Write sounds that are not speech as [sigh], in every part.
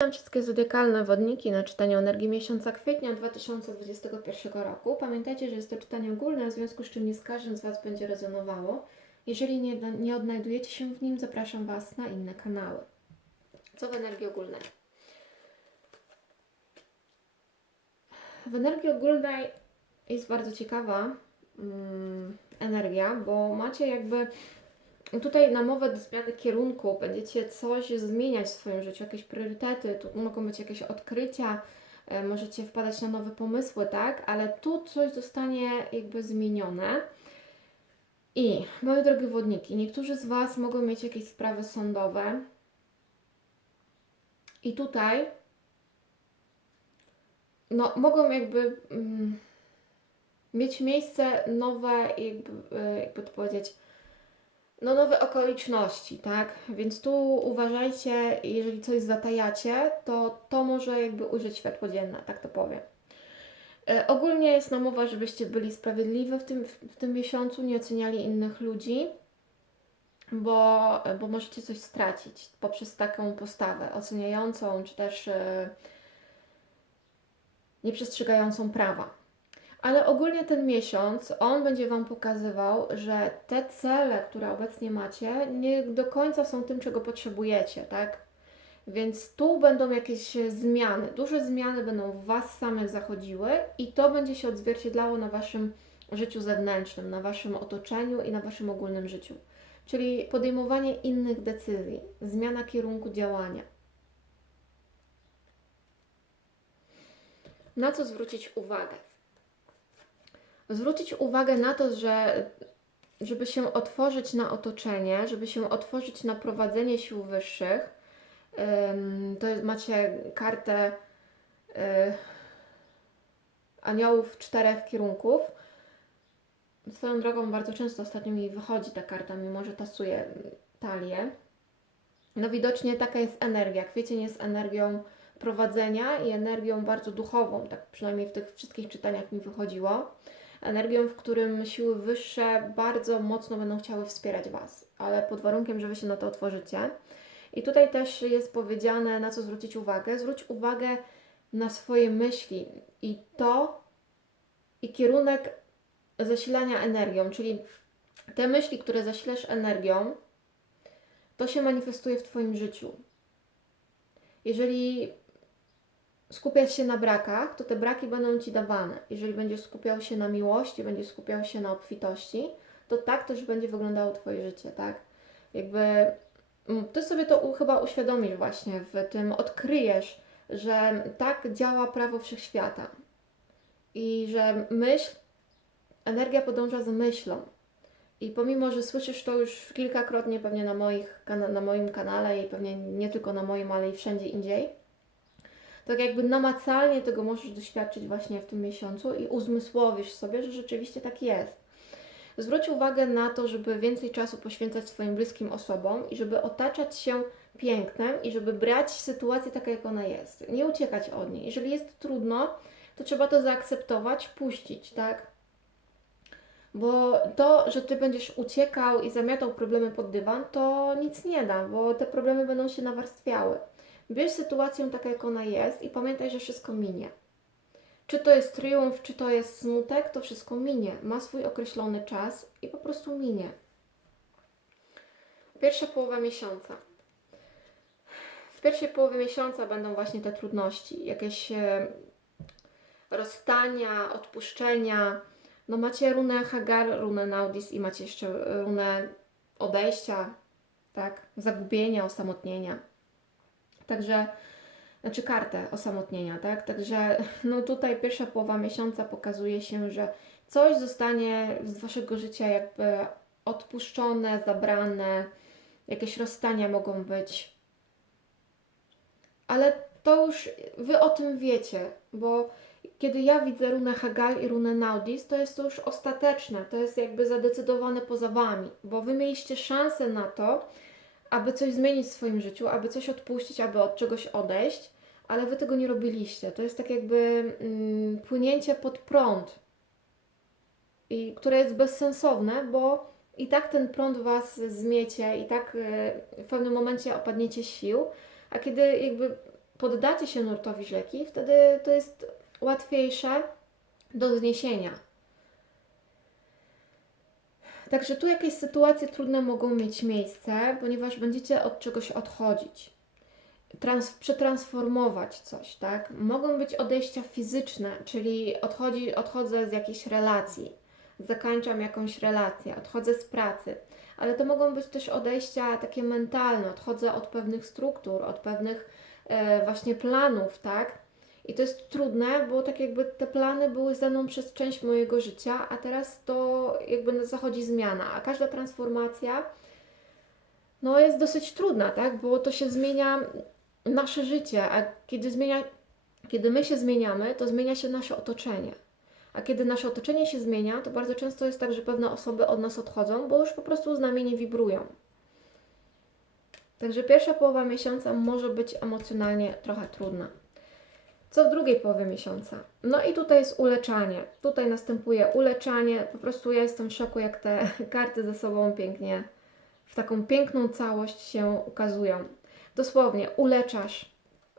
Witam wszystkie zodiakalne wodniki na czytaniu energii miesiąca kwietnia 2021 roku. Pamiętajcie, że jest to czytanie ogólne, w związku z czym nie z każdym z Was będzie rezonowało. Jeżeli nie, nie odnajdujecie się w nim, zapraszam Was na inne kanały. Co w energii ogólnej? W energii ogólnej jest bardzo ciekawa mm, energia, bo macie jakby tutaj na mowę do zmiany kierunku będziecie coś zmieniać w swoim życiu, jakieś priorytety, tu mogą być jakieś odkrycia, e, możecie wpadać na nowe pomysły, tak? Ale tu coś zostanie jakby zmienione. I moje drogie wodniki, niektórzy z Was mogą mieć jakieś sprawy sądowe. I tutaj no, mogą jakby mm, mieć miejsce nowe, jakby, e, jakby to powiedzieć, no, nowe okoliczności, tak? Więc tu uważajcie, jeżeli coś zatajacie, to to może jakby ujrzeć światło dzienne, tak to powiem. E, ogólnie jest namowa, żebyście byli sprawiedliwi w tym, w tym miesiącu, nie oceniali innych ludzi, bo, bo możecie coś stracić poprzez taką postawę oceniającą, czy też e, nieprzestrzegającą prawa. Ale ogólnie ten miesiąc on będzie Wam pokazywał, że te cele, które obecnie macie, nie do końca są tym, czego potrzebujecie, tak? Więc tu będą jakieś zmiany, duże zmiany będą w Was samych zachodziły i to będzie się odzwierciedlało na Waszym życiu zewnętrznym, na Waszym otoczeniu i na Waszym ogólnym życiu. Czyli podejmowanie innych decyzji, zmiana kierunku działania. Na co zwrócić uwagę? Zwrócić uwagę na to, że żeby się otworzyć na otoczenie, żeby się otworzyć na prowadzenie sił wyższych, to jest, macie kartę e, aniołów czterech kierunków. Swoją drogą bardzo często ostatnio mi wychodzi ta karta, mimo że tasuje talię. No widocznie taka jest energia. Kwiecień jest energią prowadzenia i energią bardzo duchową, tak przynajmniej w tych wszystkich czytaniach mi wychodziło energią, w którym siły wyższe bardzo mocno będą chciały wspierać Was, ale pod warunkiem, że Wy się na to otworzycie. I tutaj też jest powiedziane, na co zwrócić uwagę. Zwróć uwagę na swoje myśli i to, i kierunek zasilania energią, czyli te myśli, które zasilasz energią, to się manifestuje w Twoim życiu. Jeżeli skupiać się na brakach, to te braki będą Ci dawane. Jeżeli będziesz skupiał się na miłości, będziesz skupiał się na obfitości, to tak też będzie wyglądało Twoje życie, tak? Jakby mm, Ty sobie to chyba uświadomisz właśnie, w tym odkryjesz, że tak działa prawo wszechświata i że myśl, energia podąża za myślą. I pomimo, że słyszysz to już kilkakrotnie pewnie na, moich, na moim kanale i pewnie nie tylko na moim, ale i wszędzie indziej, tak jakby namacalnie tego możesz doświadczyć właśnie w tym miesiącu i uzmysłowisz sobie, że rzeczywiście tak jest. Zwróć uwagę na to, żeby więcej czasu poświęcać swoim bliskim osobom i żeby otaczać się pięknem i żeby brać sytuację taka, jak ona jest. Nie uciekać od niej. Jeżeli jest trudno, to trzeba to zaakceptować, puścić, tak? Bo to, że ty będziesz uciekał i zamiatał problemy pod dywan, to nic nie da, bo te problemy będą się nawarstwiały. Bierz sytuację taka, jak ona jest i pamiętaj, że wszystko minie. Czy to jest triumf, czy to jest smutek, to wszystko minie. Ma swój określony czas i po prostu minie. Pierwsza połowa miesiąca. W pierwszej połowie miesiąca będą właśnie te trudności, jakieś e, rozstania, odpuszczenia. No macie runę Hagar, runę Naudis i macie jeszcze runę odejścia, tak, zagubienia, osamotnienia. Także, znaczy kartę osamotnienia, tak? Także no tutaj pierwsza połowa miesiąca pokazuje się, że coś zostanie z Waszego życia jakby odpuszczone, zabrane, jakieś rozstania mogą być. Ale to już Wy o tym wiecie, bo kiedy ja widzę runę Hagal i runę Naudis, to jest to już ostateczne, to jest jakby zadecydowane poza Wami, bo Wy mieliście szansę na to, aby coś zmienić w swoim życiu, aby coś odpuścić, aby od czegoś odejść, ale wy tego nie robiliście. To jest tak jakby mm, płynięcie pod prąd, i, które jest bezsensowne, bo i tak ten prąd was zmiecie, i tak y, w pewnym momencie opadniecie sił, a kiedy jakby poddacie się nurtowi rzeki, wtedy to jest łatwiejsze do zniesienia. Także tu jakieś sytuacje trudne mogą mieć miejsce, ponieważ będziecie od czegoś odchodzić, trans- przetransformować coś, tak? Mogą być odejścia fizyczne, czyli odchodzi, odchodzę z jakiejś relacji, zakończam jakąś relację, odchodzę z pracy, ale to mogą być też odejścia takie mentalne, odchodzę od pewnych struktur, od pewnych e, właśnie planów, tak? I to jest trudne, bo tak jakby te plany były ze mną przez część mojego życia, a teraz to jakby zachodzi zmiana, a każda transformacja no jest dosyć trudna, tak? Bo to się zmienia nasze życie, a kiedy zmienia, kiedy my się zmieniamy, to zmienia się nasze otoczenie. A kiedy nasze otoczenie się zmienia, to bardzo często jest tak, że pewne osoby od nas odchodzą, bo już po prostu z nami nie wibrują. Także pierwsza połowa miesiąca może być emocjonalnie trochę trudna. Co w drugiej połowie miesiąca? No i tutaj jest uleczanie. Tutaj następuje uleczanie. Po prostu ja jestem w szoku, jak te [laughs] karty ze sobą pięknie, w taką piękną całość się ukazują. Dosłownie, uleczasz.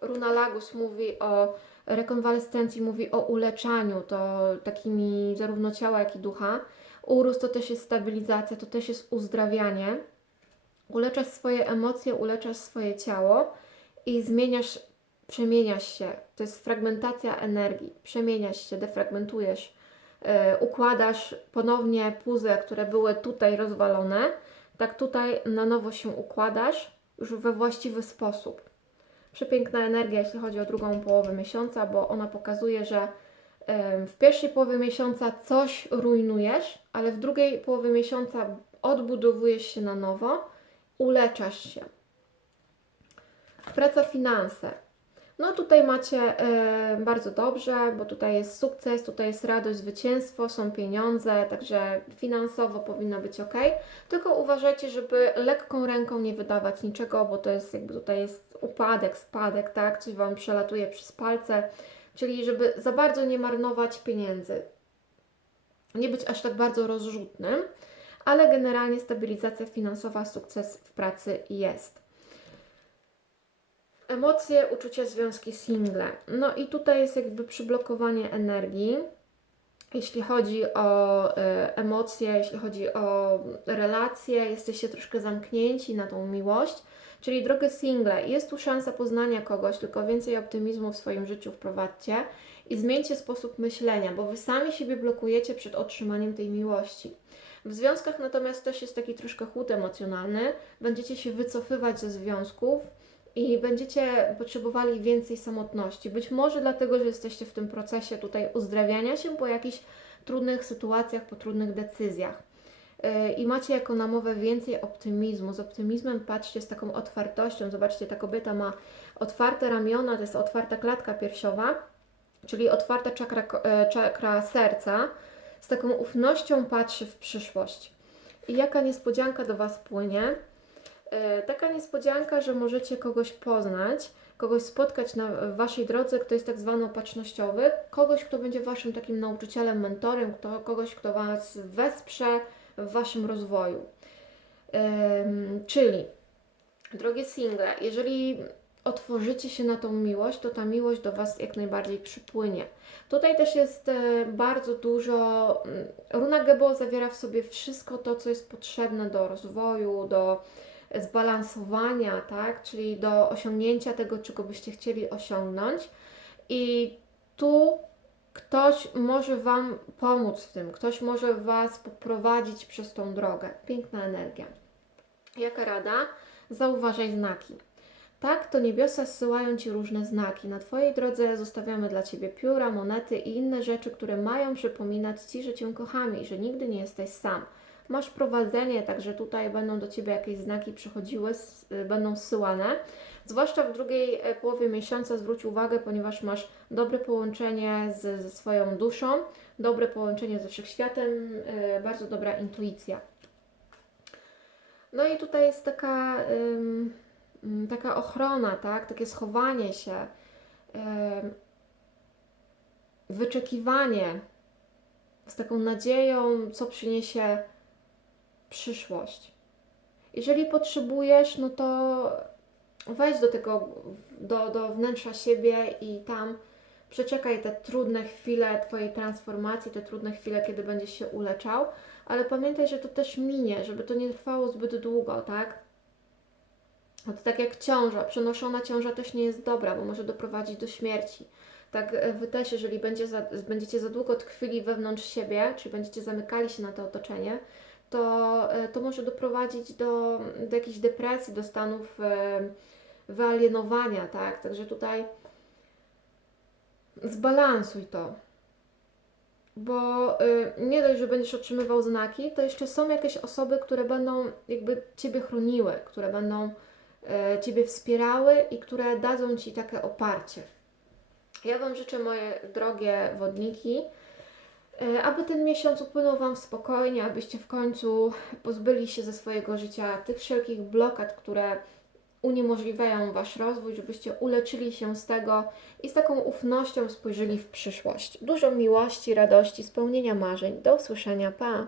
Runa Lagus mówi o rekonwalescencji, mówi o uleczaniu, to takimi zarówno ciała, jak i ducha. Urus to też jest stabilizacja, to też jest uzdrawianie. Uleczasz swoje emocje, uleczasz swoje ciało i zmieniasz przemieniasz się. To jest fragmentacja energii. Przemieniasz się, defragmentujesz, yy, układasz ponownie puzzle, które były tutaj rozwalone. Tak tutaj na nowo się układasz już we właściwy sposób. Przepiękna energia, jeśli chodzi o drugą połowę miesiąca, bo ona pokazuje, że yy, w pierwszej połowie miesiąca coś rujnujesz, ale w drugiej połowie miesiąca odbudowujesz się na nowo, uleczasz się. Praca finanse. No tutaj macie e, bardzo dobrze, bo tutaj jest sukces, tutaj jest radość, zwycięstwo, są pieniądze, także finansowo powinno być ok. Tylko uważajcie, żeby lekką ręką nie wydawać niczego, bo to jest jakby tutaj jest upadek, spadek, tak? Coś Wam przelatuje przez palce, czyli żeby za bardzo nie marnować pieniędzy. Nie być aż tak bardzo rozrzutnym, ale generalnie stabilizacja finansowa, sukces w pracy jest. Emocje, uczucia, związki, single. No i tutaj jest jakby przyblokowanie energii. Jeśli chodzi o y, emocje, jeśli chodzi o relacje, jesteście troszkę zamknięci na tą miłość. Czyli drogie single, jest tu szansa poznania kogoś, tylko więcej optymizmu w swoim życiu wprowadźcie i zmieńcie sposób myślenia, bo wy sami siebie blokujecie przed otrzymaniem tej miłości. W związkach natomiast też jest taki troszkę chłód emocjonalny, będziecie się wycofywać ze związków, i będziecie potrzebowali więcej samotności. Być może dlatego, że jesteście w tym procesie tutaj uzdrawiania się po jakichś trudnych sytuacjach, po trudnych decyzjach. Yy, I macie jako namowę więcej optymizmu. Z optymizmem patrzcie z taką otwartością. Zobaczcie, ta kobieta ma otwarte ramiona, to jest otwarta klatka piersiowa, czyli otwarta czakra, e, czakra serca. Z taką ufnością patrzy w przyszłość. I jaka niespodzianka do Was płynie? E, taka niespodzianka, że możecie kogoś poznać, kogoś spotkać na Waszej drodze, kto jest tak zwany opatrznościowy, kogoś, kto będzie Waszym takim nauczycielem, mentorem, kto, kogoś, kto Was wesprze w Waszym rozwoju. czyli, drogie single, jeżeli otworzycie się na tą miłość, to ta miłość do Was jak najbardziej przypłynie. Tutaj też jest e, bardzo dużo. Mm, Runa Gebo zawiera w sobie wszystko to, co jest potrzebne do rozwoju, do zbalansowania, tak? czyli do osiągnięcia tego, czego byście chcieli osiągnąć. I tu ktoś może Wam pomóc w tym, ktoś może Was poprowadzić przez tą drogę. Piękna energia. Jaka rada? Zauważaj znaki. Tak, to niebiosa zsyłają Ci różne znaki. Na Twojej drodze zostawiamy dla Ciebie pióra, monety i inne rzeczy, które mają przypominać Ci, że Cię kochamy i że nigdy nie jesteś sam masz prowadzenie, także tutaj będą do Ciebie jakieś znaki przychodziły, y, będą zsyłane. Zwłaszcza w drugiej e, połowie miesiąca zwróć uwagę, ponieważ masz dobre połączenie z, ze swoją duszą, dobre połączenie ze wszechświatem, yy, bardzo dobra intuicja. No i tutaj jest taka, yy, taka ochrona, tak? takie schowanie się, wyczekiwanie z taką nadzieją, co przyniesie przyszłość. Jeżeli potrzebujesz, no to wejdź do tego, do, do wnętrza siebie i tam przeczekaj te trudne chwile Twojej transformacji, te trudne chwile, kiedy będziesz się uleczał, ale pamiętaj, że to też minie, żeby to nie trwało zbyt długo, tak? To tak jak ciąża, przenoszona ciąża też nie jest dobra, bo może doprowadzić do śmierci. Tak e, Wy też, jeżeli będzie za, będziecie za długo tkwili wewnątrz siebie, czyli będziecie zamykali się na to otoczenie, to, e, to może doprowadzić do, do jakiejś depresji, do stanów e, wyalienowania, tak? Także tutaj zbalansuj to. Bo y, nie dość, że będziesz otrzymywał znaki, to jeszcze są jakieś osoby, które będą jakby Ciebie chroniły, które będą Ciebie wspierały i które dadzą Ci takie oparcie. Ja Wam życzę, moje drogie wodniki, aby ten miesiąc upłynął Wam spokojnie, abyście w końcu pozbyli się ze swojego życia tych wszelkich blokad, które uniemożliwiają Wasz rozwój, żebyście uleczyli się z tego i z taką ufnością spojrzeli w przyszłość. Dużo miłości, radości, spełnienia marzeń. Do usłyszenia, pa!